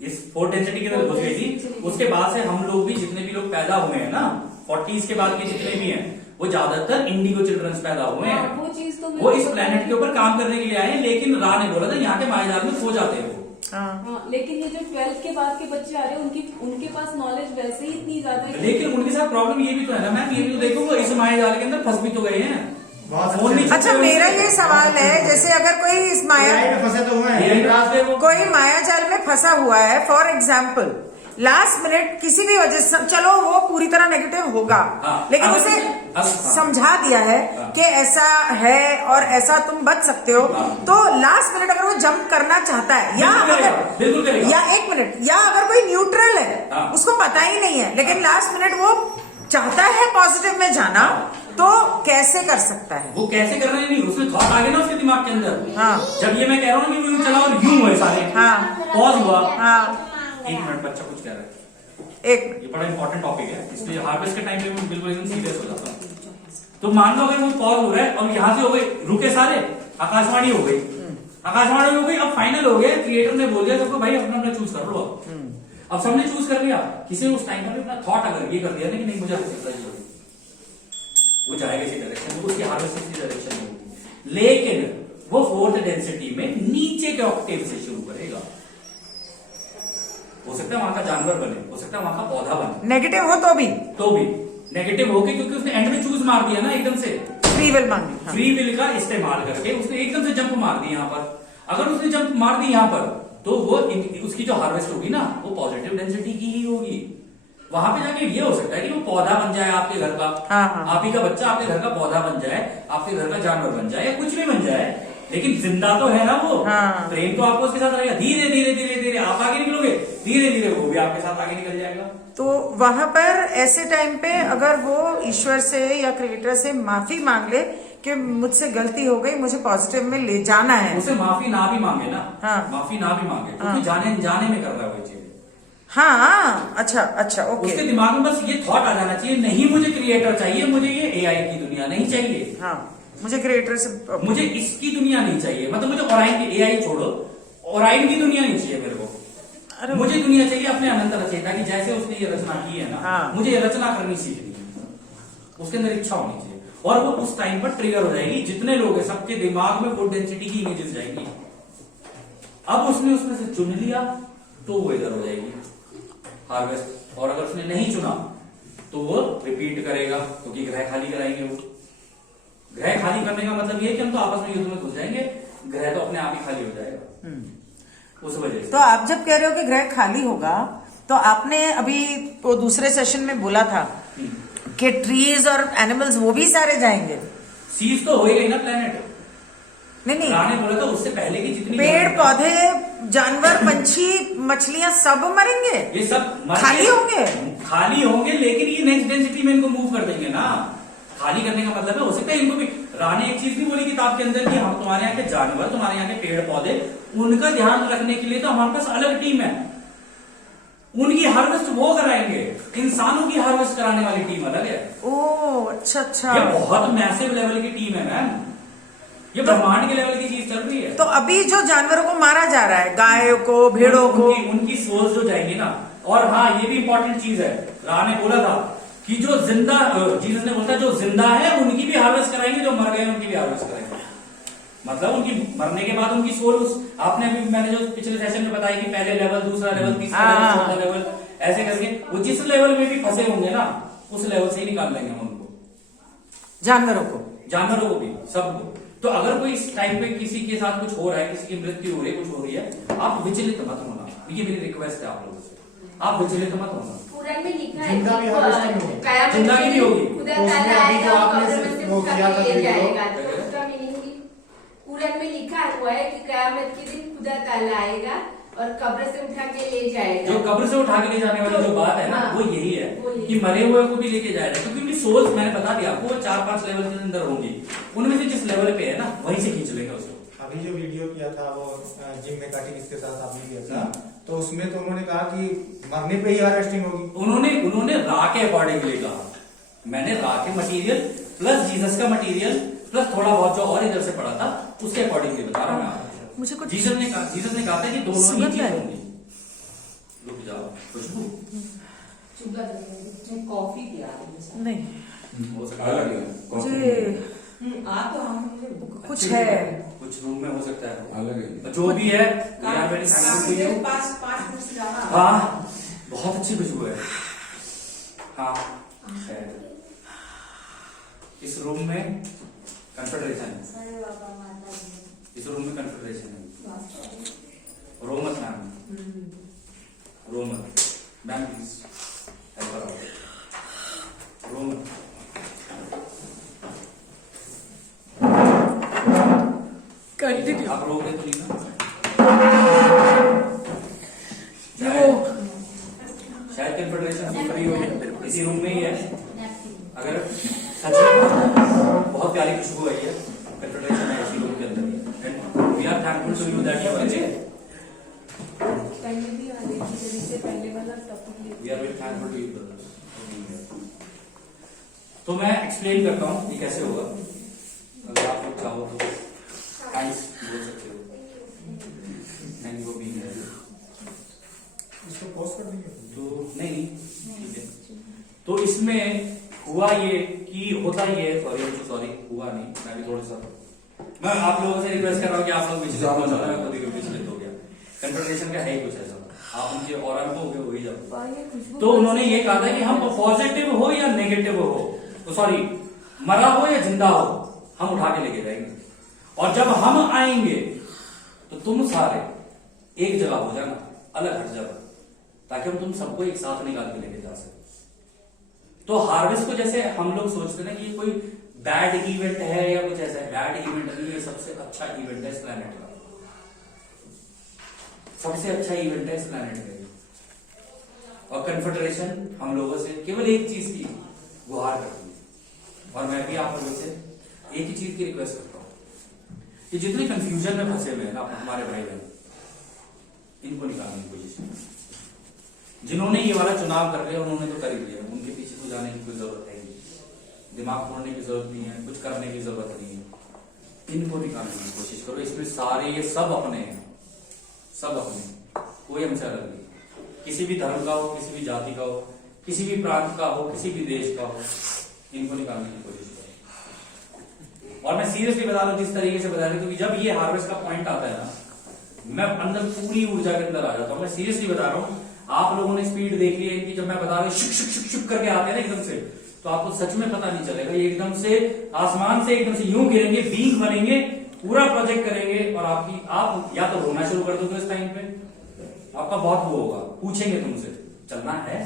इस फोर्थ डेंसिटी के अंदर घुस गई थी, उसके बाद से हम लोग भी जितने भी लोग पैदा हुए हैं ना 40s के बाद के जितने भी हैं, वो ज्यादातर इंडिगो चिल्ड्रंस पैदा हुए हैं। वो चीज तो वो इस प्लेनेट के ऊपर काम करने के लिए आए हैं, लेकिन रा ने बोला था यहाँ के मायाजाल में खो जाते हैं वो। हाँ, लेकिन ये जो 12 के बाद के बच्चे आ रहे हैं उनके पास नॉलेज वैसे ही इतनी ज्यादा है। लेकिन उनके साथ प्रॉब्लम ये भी तो है ना मैम, ये भी तो देखो वो इस मायाजाल के अंदर फंस भी तो गए हैं। फोन नहीं अच्छा, मेरा ये सवाल है, जैसे अगर कोई इस माया फंसे तो हुए यही राज है वो। कोई मायाजाल में फंसा हुआ है, फॉर एग्जाम्पल लास्ट मिनट किसी भी वजह से, चलो वो पूरी तरह नेगेटिव होगा, हाँ, लेकिन अब उसे हाँ, समझा दिया है हाँ, कि ऐसा है और ऐसा तुम बच सकते हो, हाँ, तो लास्ट मिनट अगर वो जंप करना चाहता है, या बिल्कुल करेगा। या एक मिनट, या अगर कोई न्यूट्रल है, हाँ, उसको पता ही नहीं है, लेकिन लास्ट मिनट वो चाहता है पॉजिटिव में जाना, तो कैसे कर सकता है? वो कैसे करना है, नहीं उसमें थॉट आ गया ना उसके दिमाग के अंदर। हाँ। जब ये मैं कह रहा हूँ कि यूं चला और यूं हुए सारे, हाँ। पॉज हुआ। हाँ, एक मिनट, बच्चा कुछ कह रहा है, एक ये बड़ा इंपॉर्टेंट टॉपिक है, इसलिए हार्वेस्ट के टाइम पे मैं बिल्कुल एकदम सीरियस हो जाता हूँ। तो मान लो अगर वो पॉज हो रहा है और यहाँ से हो गई, रुके सारे, आकाशवाणी हो गई, आकाशवाणी हो गई, अब फाइनल हो गया, क्रिएटर ने बोल दिया सबको भाई अपना अपना चूज कर लो। अब सबने चूज कर लिया, किसी ने उस टाइम पर अपना थॉट अगर ये कर दिया ना कि नहीं मुझे आवश्यकता ही होगी, वो जाएगा इसी डायरेक्शन में, उसकी हार्वेस्ट इसी डायरेक्शन में होगी, लेकिन वो फोर्थ डेंसिटी में नीचे के ऑक्टेव से शुरू करेगा। हो सकता है वहां का जानवर बने, हो सकता है वहां का पौधा बने, नेगेटिव हो तो भी नेगेटिव होके, क्योंकि उसने एंड में चूज मार दिया ना एकदम से, फ्री विल मांगी। हाँ। फ्री विल का इस्तेमाल करके उसने एकदम से जंप मार दी यहाँ पर। अगर उसने जंप मार दी यहाँ पर, तो वो उसकी जो हार्वेस्ट होगी ना, वो पॉजिटिव डेंसिटी की ही होगी। वहां पे जाके ये हो सकता है कि वो पौधा बन जाए आपके घर का, हाँ। आप ही का बच्चा आपके घर का पौधा बन जाए, आपके घर का जानवर बन जाए, या कुछ भी बन जाए, लेकिन जिंदा तो है ना वो। हाँ। प्रेम तो आपको उसके साथ रहेगा, धीरे धीरे धीरे धीरे आप आगे निकलोगे, धीरे धीरे वो भी आपके साथ आगे निकल जाएगा। तो वहां पर ऐसे टाइम पे अगर वो ईश्वर से या क्रिएटर से माफी मांग ले कि मुझसे गलती हो गई, मुझे पॉजिटिव में ले जाना है, उसे माफी ना भी मांगे ना, हाँ। माफी ना भी मांगे, क्योंकि हाँ। जाने में कर रहा है वो चीज। हाँ, अच्छा, ओके। उसके दिमाग में बस ये थॉट आ जाना चाहिए, नहीं मुझे क्रिएटर चाहिए, मुझे ये एआई की दुनिया नहीं चाहिए, हाँ, मुझे क्रिएटर से मुझे इसकी दुनिया नहीं चाहिए, मतलब मुझे ओराइन की, एआई छोड़ो, ओराइन की दुनिया नहीं चाहिए मेरे को। अरे मुझे दुनिया चाहिए अपने अनंत रचयिता की, जैसे उसने ये रचना की है ना, हाँ। मुझे ये रचना करनी सीखनी है, उसके अंदर इच्छा होनी चाहिए, और वो उस टाइम पर ट्रिगर हो जाएगी। जितने लोग हैं सबके दिमाग में वो डेंसिटी की इमेजेस जाएंगी। अब उसने उसमें से चुन लिया तो वो इधर हो जाएगी हार्वेस्ट, और अगर उसने नहीं चुना तो वो रिपीट करेगा, क्योंकि ग्रह खाली कराएंगे। वो ग्रह खाली करने का मतलब ये कि हम तो आपस में युद्ध में घुस जाएंगे, ग्रह तो अपने आप ही खाली हो जाएगा उस वजह से। तो आप जब कह रहे हो कि ग्रह खाली होगा, तो आपने अभी वो दूसरे सेशन में बोला था कि ट्रीज और एनिमल्स वो भी सारे जाएंगे। सीज तो होएगा ही ना प्लेनेट, नहीं। राणे बोला था उससे पहले की जितनी पेड़ पौधे जानवर पंछी मछलियां सब मरेंगे, ये सब खाली होंगे। खाली होंगे, लेकिन ये नेक्स्ट डेंसिटी में इनको मूव कर देंगे ना। खाली करने का मतलब है हो सकता है इनको भी। राणे एक चीज भी बोली किताब के अंदर कि हम तुम्हारे यहाँ के जानवर, तुम्हारे यहाँ के पेड़ पौधे, उनका ध्यान रखने के लिए तो हमारे पास अलग टीम है, उनकी हार्वेस्ट वो कराएंगे, इंसानों की हार्वेस्ट कराने वाली टीम अलग है। ओ अच्छा अच्छा। ये बहुत मैसिव लेवल की टीम है मैम, ये ब्रह्मांड के लेवल की चीज चल रही है। तो अभी जो जानवरों को मारा जा रहा है, गायों को, भेड़ों को, उनकी सोच जो जाएंगी ना। और हाँ, ये भी इंपॉर्टेंट चीज है, राह ने बोला था कि जो जिंदा, जीसस ने बोला जो जिंदा है उनकी भी हार्वेस्ट कराएंगे, जो मर गए उनकी भी हार्वेस्ट कराएंगे। मतलब उनकी मरने के बाद उनकी सोल आपने अभी मैंने जो पिछले सेशन में बताया कि पहले लेवल, दूसरा लेवल, तीसरा लेवल, चौथा लेवल, ऐसे करके वो जिस लेवल में भी फंसे होंगे ना, उस लेवल से ही निकाल लेंगे हम उनको, जानवरों को भी, सबको। तो अगर कोई इस टाइम पे किसी के साथ कुछ हो रहा है, किसी की मृत्यु हो रही है, कुछ हो रही है, आप विचलित मत होना। ये मेरी रिक्वेस्ट है आप लोगों से, आप विचलित मत होना। कुरान में लिखा है जिंदा भी हार्वेस्टिंग होगी, जिंदा की भी होगी। खुदा तो उसमें ताला अभी आएगा जो और आपने कब्र में से वो उठा किया था के ले वीडियो, जाएगा। तो उसका मीनिंग भी कुरान में लिखा हुआ है कि कयामत के दिन खुदा ताला आएगा और कब्र से उठा के ले जाएगा। जो कब्र से उठा के ले जाने वाली जो बात है ना, हाँ, वो यही है वो यही। कि मरे हुए को भी लेके जाएगा, क्योंकि उनकी सोच मैंने बता दिया आपको 4-5 लेवल के अंदर होंगी, उनमें से जिस लेवल पे है ना वहीं से खींच लेगा उसको। अभी जो वीडियो किया था वो जिम में काटी के साथ आपने किया था, तो उसमें तो उन्होंने कहा कि मरने पे ही हार्वेस्टिंग होगी। उन्होंने रा के अकॉर्डिंगली कहा, मैंने रा के मटेरियल प्लस जीसस का मटेरियल प्लस थोड़ा बहुत जो और इधर से पड़ा था उसके अकॉर्डिंगली बता रहा हूँ मैं आपको। मुझे कुछ जीसस ने कहा था कि दोनों ही सुगंध चीज है। होंगी। रुक जाओ, खुशबू चुगा देंगे। कॉफी पिया है। नहीं, हो सकता है मुझे आ तो हम कुछ है, कुछ रूम में हो सकता है, अलग है। जो भी है we are very thankful to you। Pass 5 minute से ज्यादा हाँ, बहुत अच्छी खुशबू है। हाँ, है। इस रूम में कन्फेडरेशन है, इस रूम में कन्फेडरेशन है। रो मत मैम, रो मत मैम, प्लीज रो मत। कंटिन्यू। आप रोगे तो नहीं ना? शायद कन्फेडरेशन फ्री हो इसी रूम में ही है। अगर सच में बहुत प्यारी खुशबू आई है, कन्फेडरेशन है इसी रूम के अंदर। We are thankful to you that you are here. पहले भी आ रही थी, जब इससे पहले वाला topic we are very thankful to you brother. तो मैं एक्सप्लेन करता हूँ ये कैसे होगा, अगर आप लोग चाहो तो थैंक्स बोल सकते हो। Thank you being here. इसको पॉज कर देंगे तो नहीं, ठीक है। तो इसमें हुआ ये कि होता ये, सॉरी हुआ नहीं, मैं भी थोड़ा सा, मैं आप लोगों से रिक्वेस्ट कर रहा हूँ कि आप लोग विचलित हो जाओ, मैं खुद ही विचलित हो गया। कन्फेडरेशन का है ही कुछ ऐसा, आप उनके और में हो ही जाओ। तो उन्होंने ये कहा था कि हम पॉजिटिव हो या नेगेटिव हो, तो सॉरी मरा हो या जिंदा हो, हम उठा के लेके जाएंगे। और जब हम आएंगे तो तुम सारे एक जगह हो जाना, अलग हट जाना, ताकि हम तुम सबको एक साथ निकाल के लेके जा सके। तो हार्वेस्ट को जैसे हम लोग सोचते हैं कि ये कोई बैड इवेंट है या कुछ ऐसा है, बैड इवेंट नहीं, ये सबसे अच्छा इवेंट है इस प्लैनेट का, सबसे अच्छा इवेंट है इस प्लैनेट का। और कन्फेडरेशन हम लोगों से केवल एक चीज की गुहार करती है, और मैं भी आप लोगों से एक ही चीज की रिक्वेस्ट करता हूं कि जितने कंफ्यूजन में फंसे हुए हैं ना हमारे भाई बहन, इनको निकालने की कोशिश करें। जिन्होंने ये वाला चुनाव कर लिया उन्होंने तो कर ही लिया, उनके पीछे तो जाने की कोई जरूरत है नहीं, दिमाग फोड़ने की जरूरत नहीं है, कुछ करने की जरूरत नहीं है। इनको निकालने की कोशिश करो। इसमें सारे ये सब अपने हैं, सब अपने, कोई हमसे अलग नहीं, किसी भी धर्म का हो, किसी भी जाति का हो, किसी भी प्रांत का हो, किसी भी देश का हो, इनको निकालने की कोशिश करो। और मैं सीरियसली बता रहा हूं, जिस तरीके से बता रहा हूं, क्योंकि जब ये हार्वेस्ट का पॉइंट आता है ना, मैं अंदर पूरी ऊर्जा के अंदर आ जाता हूं। मैं सीरियसली बता रहा हूं, आप लोगों ने स्पीड देख ली है इनकी, जब मैं बता रहा हूं शुक शुक शुक शुक करके आते हैं ना एकदम से, तो आपको सच में पता नहीं चलेगा, ये एकदम से आसमान से एकदम से यूं गिरेंगे, बीक बनेंगे, पूरा प्रोजेक्ट करेंगे, और आप या तो रोना शुरू कर दोगे इस टाइम पे, आपका बहुत वो होगा, पूछेंगे तुमसे चलना है,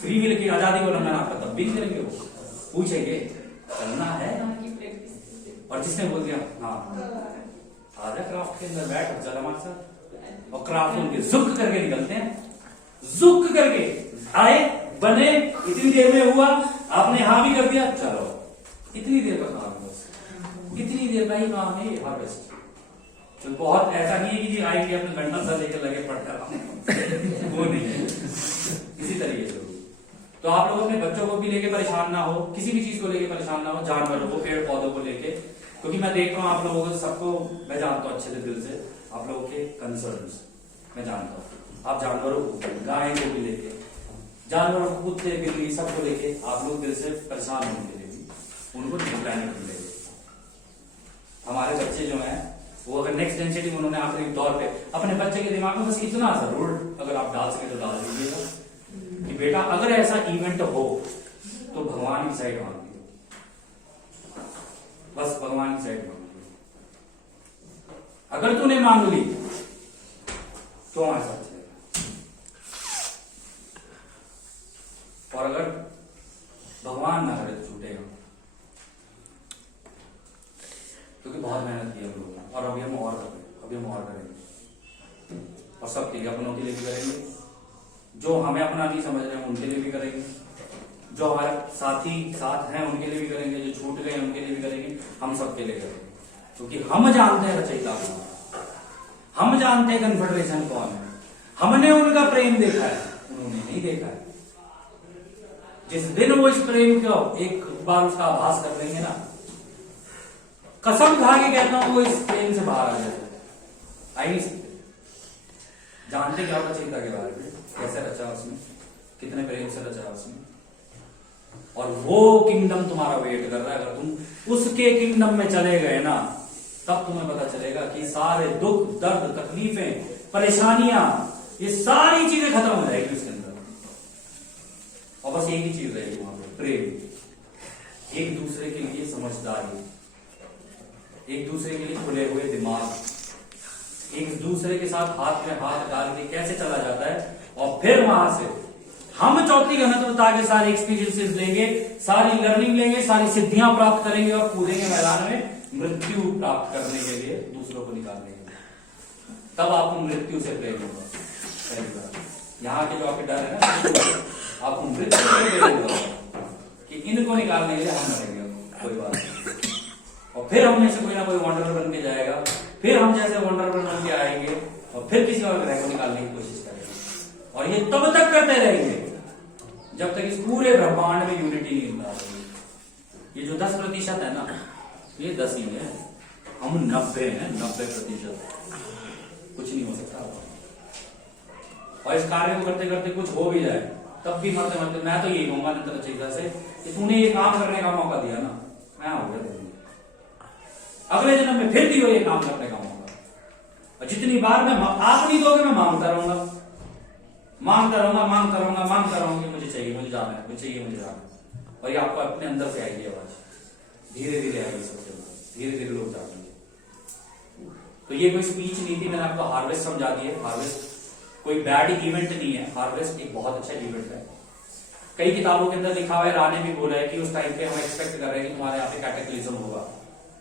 फ्री विल की आजादी को लंघन आपका तब भी करेंगे, वो पूछेंगे चलना है, और जिसने बोल दिया हाँ आजा क्राफ्ट के अंदर बैठ चल हमारे साथ, और क्राफ्ट उनके जुक करके निकलते हैं, जुक करके आए बने, इतनी देर में हुआ, आपने हाँ भी कर दिया, चलो इतनी देर का काम है, बस इतनी देर का ही काम है ये हार्वेस्ट। तो बहुत ऐसा नहीं है कि आएंगे अपने घंटा सा लेकर लगे पढ़कर वो नहीं है, इसी तरीके से। तो आप लोग अपने बच्चों को भी लेके परेशान ना हो, किसी भी चीज को लेके परेशान ना हो, जानवरों को, पेड़ पौधों को लेके, क्योंकि मैं देख रहा हूँ आप लोगों को सबको, मैं जानता हूँ अच्छे से दिल से आप लोगों के कंसर्न्स मैं जानता हूँ। आप जानवरों को, गाय को भी लेके, जानवरों को, कुत्ते बिल्ली सबको लेके आप लोग दिल से परेशान होने के लिए भी उनको निपटाने के लिए। हमारे बच्चे जो हैं वो अगर नेक्स्ट डेंसिटी में उन्होंने आखिरी दौर पे अपने बच्चे के दिमाग में बस इतना सा रूल अगर आप डाल सके तो डाल दीजिएगा कि बेटा अगर ऐसा इवेंट हो तो भगवान की साइड मांग लो, बस भगवान की साइड मांग लो। अगर तूने मांग ली तो हमारे साथ चलेगा, और अगर भगवान ना करे तो छूटेगा, क्योंकि बहुत मेहनत की हम लोगों ने, और अभी हम और करेंगे, और सबके लिए, अपनों के लिए भी करेंगे, जो हमें अपना नहीं समझ रहे हैं उनके लिए भी करेंगे, जो हमारे साथी साथ हैं उनके लिए भी करेंगे, जो छूट गए उनके लिए भी करेंगे, हम सबके लिए करेंगे, क्योंकि हम जानते हैं रचयिता कौन है, हम जानते हैं कन्फेडरेशन कौन है, हमने उनका प्रेम देखा है, उन्होंने नहीं देखा है। जिस दिन वो इस प्रेम को एक बार उसका आभास कर देंगे ना, कसम खा के कहता हूं वो इस प्रेम से बाहर आ जाते, आ ही नहीं सकते। जानते क्या होता चिंता के बारे में, कैसे रचा उसने, कितने प्रेम से रचा उसने, और वो किंगडम तुम्हारा वेट कर रहा है। अगर तुम उसके किंगडम में चले गए ना, तब तुम्हें पता चलेगा कि सारे दुख दर्द तकलीफें परेशानियां ये सारी चीजें खत्म हो जाएगी उसके अंदर, और बस एक ही चीज रहेगी वहां पे, प्रेम, एक दूसरे के लिए समझदारी, एक दूसरे के लिए खुले हुए दिमाग, एक दूसरे के साथ हाथ में हाथ डाल के कैसे चला जाता है, और फिर वहां से हम चौथी घनत्वता के सारे एक्सपीरियंसेस लेंगे, सारी लर्निंग लेंगे, सारी सिद्धियां प्राप्त करेंगे, और कूदेंगे मैदान में मृत्यु प्राप्त करने के लिए, दूसरों को निकालने के लिए। तब आपको मृत्यु से प्रेम होगा। पहली बार यहाँ के जो आपके डर है ना, आपको मृत्यु से प्रेम होगा कि इनको निकालने के लिए हम मरेंगे, कोई बात नहीं, और फिर हम में से कोई ना कोई वंडर बन के जाएगा, फिर हम जैसे वंडर बन के आएंगे, और फिर किसी और ग्रह को निकालने की कोशिश करेंगे, और ये तब तक करते रहेंगे जब तक इस पूरे ब्रह्मांड में यूनिटी नहीं मिलता। ये जो 10% है ना, ये 10 ही है, हम 90 हैं, 90%, कुछ नहीं हो सकता। और इस कार्य को करते करते कुछ हो भी जाए तब भी मरते मरते मैं तो यही कहूंगा नित्य रचयिता से कि तूने ये काम करने का मौका दिया ना, मैं हो गया, अगले जन्म में फिर दियो ये काम करने का मौका, और जितनी बार मैं आप नहीं दोगे मैं मांगता रहूंगा, मांगता रहूंगा, मांगता रहूंगा, मांगता रहूंगा, मुझे चाहिए, मुझे जाना है, मुझे चाहिए, मुझे जाना है। और ये आपको अपने अंदर से आएगी आवाज, धीरे धीरे आएगी, सबसे धीरे धीरे लोग जाएंगे। तो ये कोई स्पीच नहीं थी, मैंने आपको हार्वेस्ट समझा दी है। हार्वेस्ट कोई बैड इवेंट नहीं है, हार्वेस्ट एक बहुत अच्छा इवेंट है। कई किताबों के अंदर लिखा हुआ है, राने भी बोला है कि उस टाइम पे हम एक्सपेक्ट कर रहे हैं कि तुम्हारे यहाँ पे कैटेक्लिज्म होगा,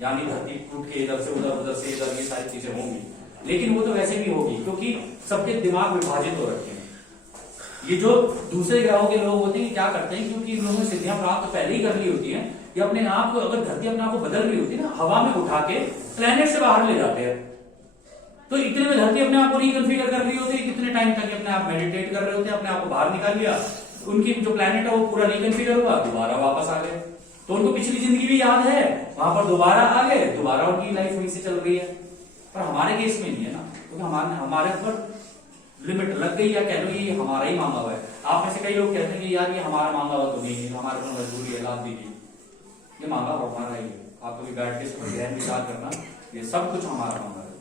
यानी धरती टूट के इधर से उधर, उधर से इधर, ये सारी चीजें होंगी, लेकिन वो तो वैसे भी होगी क्योंकि सबके दिमाग विभाजित हो रखे हैं। ये जो दूसरे ग्रहों के लोग होते हैं क्या करते हैं, क्योंकि इन लोगों ने सिद्धियां प्राप्त पहले ही कर ली होती है, ये अपने आप को, अगर धरती अपने आप को बदल रही होती है ना, हवा में उठा के प्लेनेट से बाहर ले जाते हैं। तो इतने में धरती अपने आप को रिकन्फिगर कर रही होती है, कितने टाइम तक अपने आप मेडिटेट कर रहे होते हैं, अपने आप को बाहर निकाल लिया, उनकी जो प्लेनेट है वो पूरा रिकन्फिगर हुआ, दोबारा वापस आ गए। तो उनको पिछली जिंदगी भी याद है, वहां पर दोबारा आ गए, दोबारा उनकी लाइफ वहीं से चल रही है। पर हमारे केस में नहीं है ना, क्योंकि हमारे ऊपर लिमिट लग गई, या कह लो ये हमारा ही मांगा हुआ है। आप में से कई लोग कहते हैं कि यार ये हमारा मांगा हुआ तो नहीं है, हमारे पर मजबूरी है, लाद दीजिए, ये मांगा हुआ हमारा ही है। आप कभी बैठ के इस पर गहन विचार करना, ये सब कुछ हमारा मांगा है।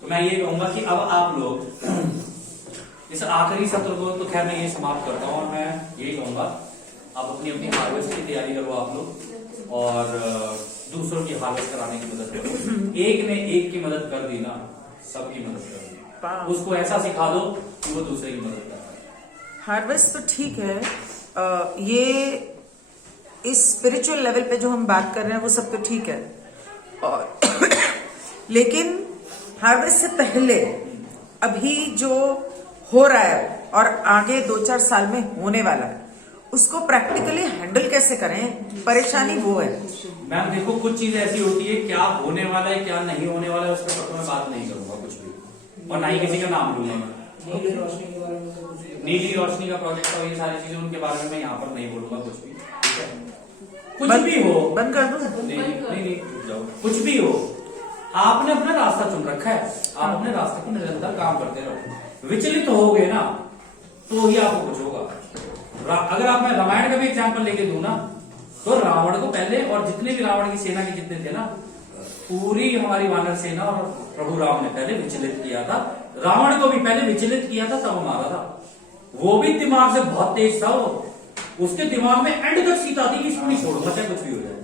तो मैं ये कहूंगा कि अब आप लोग इस आखिरी सत्र को तो खैर मैं ये समाप्त करता हूँ, और मैं यही कहूंगा आप अपनी अपनी हार्वेस्ट की तैयारी करो आप लोग, और दूसरों की हार्वेस्ट कराने की मदद करो। एक ने एक की मदद कर दी ना, सबकी मदद कर दी। उसको ऐसा सिखा दो कि वो दूसरे की मदद कर। हार्वेस्ट तो ठीक है, ये इस स्पिरिचुअल लेवल पे जो हम बात कर रहे हैं वो सब तो ठीक है, और लेकिन हार्वेस्ट से पहले अभी जो हो रहा है और आगे 2-4 साल में होने वाला है, उसको प्रैक्टिकली हैंडल कैसे करें, परेशानी वो है। मैम देखो, कुछ चीज ऐसी होती है, क्या होने वाला है क्या नहीं होने वाला है उसके ऊपर मैं बात नहीं करूंगा कुछ भी, और ना ही किसी का नाम लूंगा मैं। नीली रोशनी का प्रोजेक्ट और ये सारी चीजें उनके बारे में मैं यहाँ पर नहीं बोलूंगा कुछ भी, ठीक है? कुछ भी हो, बंद कर दूं? नहीं, रुक जाओ। कुछ भी हो, आपने अपना रास्ता चुन रखा है, आप अपने रास्ते को निरंतर काम करते रहो। विचलित होगे ना तो ही आपको कुछ होगा। अगर आप, मैं रामायण का भी एग्जाम्पल लेके दूं ना, तो रावण को पहले, और जितने भी रावण की सेना के जितने थे ना, पूरी हमारी वानर सेना और प्रभु राम ने पहले विचलित किया था। रावण को भी पहले विचलित किया था, तब मारा था। वो भी दिमाग से बहुत तेज था, वो उसके दिमाग में एंड तक सीता थी कि इसको नहीं छोड़ूंगा चाहे कुछ भी हो जाए।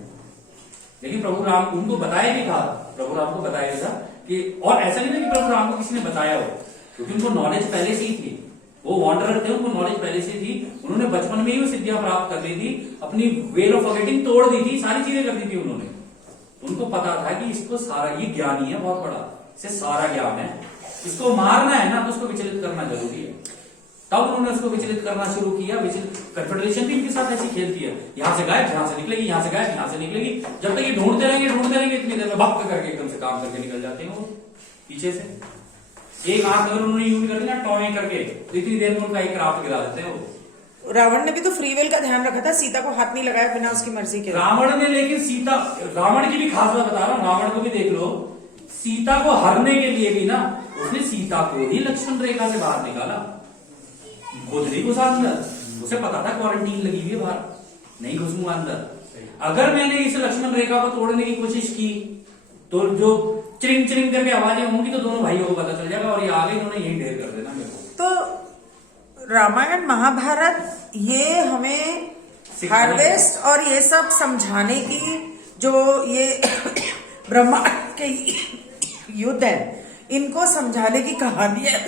लेकिन प्रभु राम, उनको बताया भी था, प्रभु राम को बताया था कि, और ऐसा नहीं था कि प्रभु राम को किसी ने बताया हो, क्योंकि उनको नॉलेज पहले से ही थी, वो वॉन्डरर थे, उनको नॉलेज पहले से थी। उन्होंने बचपन में ही वो सिद्धियां प्राप्त कर ली थी, अपनी वेल ऑफ फॉरगेटिंग तोड़ दी थी, सारी चीजें कर दी थी उन्होंने। उनको पता था कि इसको सारा, ये ज्ञानी है बहुत बड़ा, इसे सारा ज्ञान है, इसको मारना है ना तो उसको विचलित करना जरूरी है। तब उन्होंने उसको विचलित करना शुरू किया। कन्फेडरेशन भी इनके साथ ऐसी खेलती है, यहाँ से गायब, यहाँ से निकलेगी, यहाँ से गायब, यहाँ से निकलेगी। जब तक ये ढूंढते रहेंगे इतनी देर में भक्त करके एकदम से काम करके निकल जाते हैं वो पीछे से। एक आंख अगर उन्होंने यूज कर ली ना टॉय करके, तो इतनी देर में उनका एक क्राफ्ट गिरा देते हैं वो। रावण ने भी तो फ्री विल का ध्यान रखा था, सीता को हाथ नहीं लगाया बिना उसकी मर्जी के। रावण ने, लेकिन सीता, रावण की भी खास बात बता रहा हूं, रावण को भी देख लो, सीता को हरने के लिए भी ना उसने सीता को ही लक्ष्मण रेखा से बाहर निकाला, खुद नहीं घुसा अंदर। उसे पता था क्वारंटीन लगी हुई है बाहर, नहीं घुसूंगा अंदर। अगर मैंने इस लक्ष्मण रेखा को तोड़ने की कोशिश की तो जो चिरिंग चिरिंग करके आवाजें होंगी तो दोनों भाइयों को पता चल जाएगा और ये आगे इन्होंने यही ढेर कर देना मेरे को। तो रामायण महाभारत ये हमें हार्वेस्ट और ये सब समझाने की, जो ये ब्रह्मांड के युद्ध है, इनको समझाने की कहानी है।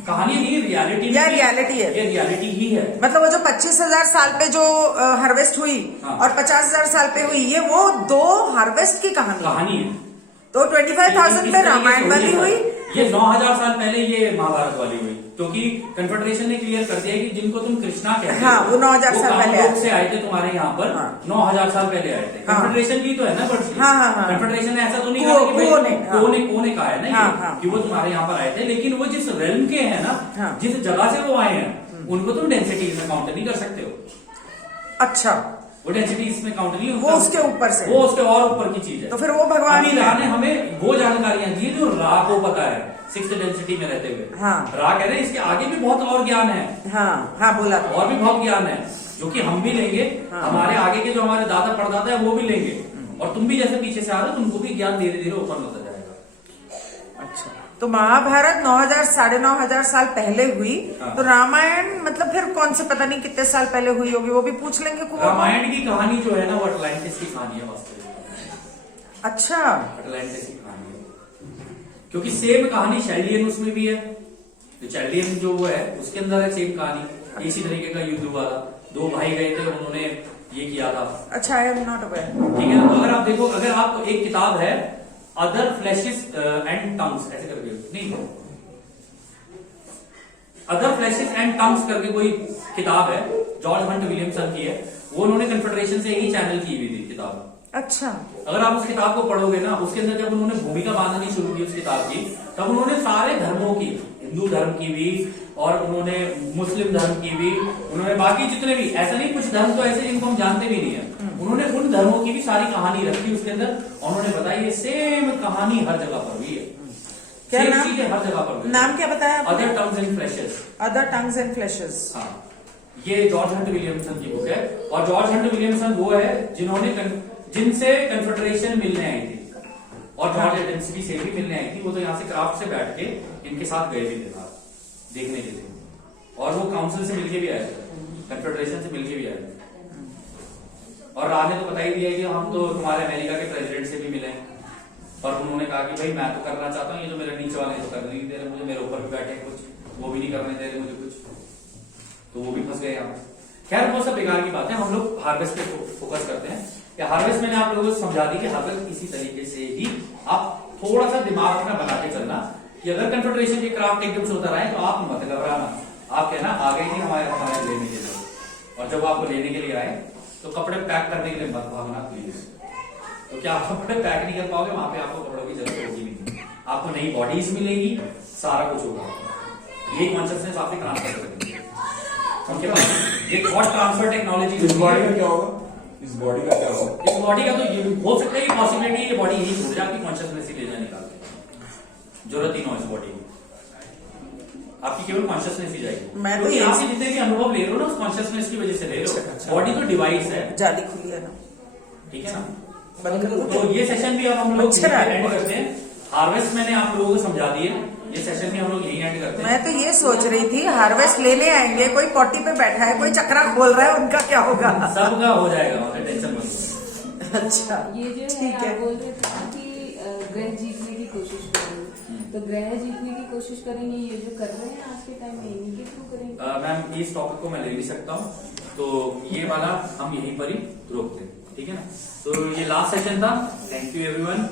कहानी नहीं, रियलिटी या रियलिटी है, ये रियलिटी ही है। मतलब वो जो 25,000 साल पे जो हार्वेस्ट हुई, हाँ। और 50,000 साल पे हुई, ये वो 2 हार्वेस्ट की कहानी है। तो 25,000 पे रामायण वाली हुई, ये 9,000 साल पहले ये महाभारत वाली हुई, क्योंकि कन्फेडरेशन ने क्लियर कर दिया कि जिनको तुम कृष्णा कहते हो, हाँ, वो 9,000 साल पहले आए से आए थे तुम्हारे यहाँ पर, हाँ। 9,000 साल पहले आए थे। हाँ। कन्फेडरेशन की तो है ना बर्ड, हाँ। कन्फेडरेशन ने ऐसा तो नहीं कहा कि भाई कोने कहा है ना हाँ, ये, हाँ। कि वो तुम्हारे यहाँ पर आए थे, लेकिन वो जिस रेल्म के हैं ना, हाँ। जिस जगह से वो आए हैं, उनको तुम डेंसिटी में काउंट नहीं कर सकते हो। अच्छा, वो डेंसिटी इसमें काउंट नहीं वो उसके ऊपर से, वो उसके और ऊपर की चीज है। तो फिर वो भगवान अभी रा ने हमें वो जानकारियां दी जो रा को पता है, 6th डेंसिटी में रहते हुए। हाँ। रा कह रहे हैं इसके आगे भी बहुत और ज्ञान है, हाँ बोला था। और भी बहुत ज्ञान है जो कि हम भी लेंगे, हाँ। हमारे आगे के जो हमारे दादा परदादा है वो भी लेंगे, और तुम भी जैसे पीछे से आ रहे हो तुमको भी ज्ञान धीरे धीरे ओपन होता जाएगा। अच्छा, तो महाभारत 9,000 साढ़े 9,000 साल पहले हुई, हाँ। तो रामायण मतलब फिर कौन से पता नहीं कितने साल पहले हुई होगी, वो भी पूछ लेंगे कुआं को। रामायण की कहानी जो है ना वो अटलांटिस की कहानी है वास्तविक। अच्छा, अटलांटिस की कहानी है, क्योंकि सेम कहानी शेल्डियन उसमें भी है, तो शेल्डियन जो वो है उसके अंदर है सेम कहानी। इसी तरीके का युद्ध हुआ था, 2 भाई गए थे, उन्होंने ये किया था। अच्छा, आई एम नॉट अवेयर। ठीक है, तो अगर आप देखो, अगर आप एक किताब है अदर फ्लैशेस एंड टंग्स, ऐसे करके नहीं, अदर फ्लैशेस एंड टंग्स करके कोई किताब है, जॉर्ज हंट विलियमसन की है, वो उन्होंने कन्फेडरेशन से ही चैनल की हुई थी किताब। अच्छा, अगर आप उस किताब को पढ़ोगे ना, उसके अंदर जब उन्होंने भूमिका बांधनी शुरू की उस किताब की, तब उन्होंने सारे धर्मों की, हिंदू धर्म की भी और उन्होंने मुस्लिम धर्म की भी, उन्होंने बाकी जितने भी, ऐसा नहीं कुछ धर्म तो ऐसे जिनको हम जानते भी नहीं है, उन्होंने उन धर्मों की भी सारी कहानी रखी उसके अंदर, उन्होंने बताई ये सेम कहानी हर जगह पर भी है, क्या सेम नाम? चीजें हर जगह पर भी। नाम क्या बताया आपने? Other tongues and flashes. Other tongues and flashes. हाँ, ये जॉर्ज हंट विलियमसन की बुक है, और जॉर्ज हंट विलियमसन वो है जिनसे कन्फेडरेशन मिलने आई थी, और जॉर्ज एडेंसिटी से भी मिलने आई थी। वो तो यहाँ से क्राफ्ट से बैठ के इनके साथ गए भी थे साथ देखने के लिए, और वो काउंसिल से मिलके भी आए थे, कन्फेडरेशन से मिलके भी आए थे। और रा ने तो बता ही दिया कि हम तो तुम्हारे अमेरिका के प्रेसिडेंट से भी मिले, पर उन्होंने कहा कि भाई मैं तो करना चाहता हूँ, ये जो मेरे नीचे वाले तो करने नहीं दे रहे मुझे, मेरे ऊपर भी बैठे कुछ, वो भी नहीं करने दे रहे मुझे कुछ, तो वो भी फंस गए यहाँ। खैर वो सब बेकार की बात है, हम लोग हार्वेस्ट पे फोकस करते हैं। कि हार्वेस्ट मैंने आप लोगों को समझा दी कि हार्वेस्ट इसी तरीके से ही आप थोड़ा सा दिमाग अपना बना के चलना कि अगर कन्फेडरेशन के क्राफ्ट एकदम से उतर आए तो आप मत घबराना, आप कहना आ गए नहीं हमारे लेने के लिए, और जब आपको लेने के लिए आए तो कपड़े पैक करने के लिए मत भागना प्लीज। तो क्या आप कपड़े पैक नहीं कर पाओगे, वहां पे आपको कपड़ों की जरूरत होगी नहीं, आपको नई बॉडीज मिलेगी, सारा कुछ होगा। ये कॉन्शियसनेस आपकी ट्रांसफर करेंगे उनके पास, ये थॉट ट्रांसफर टेक्नोलॉजी। इस बॉडी का क्या होगा, इस बॉडी का क्या होगा? इस बॉडी का तो ये हो सकता है कि पॉसिबिलिटी ये बॉडी यही छूट जाए, आपकी कॉन्शियसनेस ही ले जाए निकाल के, जरूरत ही ना हो इस बॉडी की, आपकी केवल कॉन्शियसनेस ही जाएगी। मैं तो क्योंकि यही- आप ये जितने भी अनुभव ले रहे हो ना उस कॉन्शियसनेस की वजह से ले रहे हो। बॉडी तो डिवाइस है, जाली खुली है ना, ठीक है ना। बंद कर दो। तो ये सेशन भी अब हम लोग मच्छर आ रहे एंड हैं। करते हैं। हार्वेस्ट मैंने आप लोगों को समझा दिए, ये सेशन भी हम लोग यही एंड करते हैं। मैं तो ये सोच रही थी हार्वेस्ट लेने आएंगे, कोई पॉटी पे बैठा है, कोई चक्रा खोल रहा है, उनका क्या होगा? सबका हो जाएगा, मतलब टेंशन मत लो। अच्छा ये जो है ठीक है। आप बोल रहे थे ना कि ग्रह जीतने की कोशिश करेंगे, तो ग्रह जीतने की कोशिश करेंगे, ये जो कर रहे हैं आज के टाइम में इन्हीं के थ्रू करेंगे। मैम इस टॉपिक को मैं ले नहीं सकता हूँ, तो ये वाला हम यहीं पर ही रोकते हैं, ठीक है ना। तो ये लास्ट सेशन था, थैंक यू एवरीवन।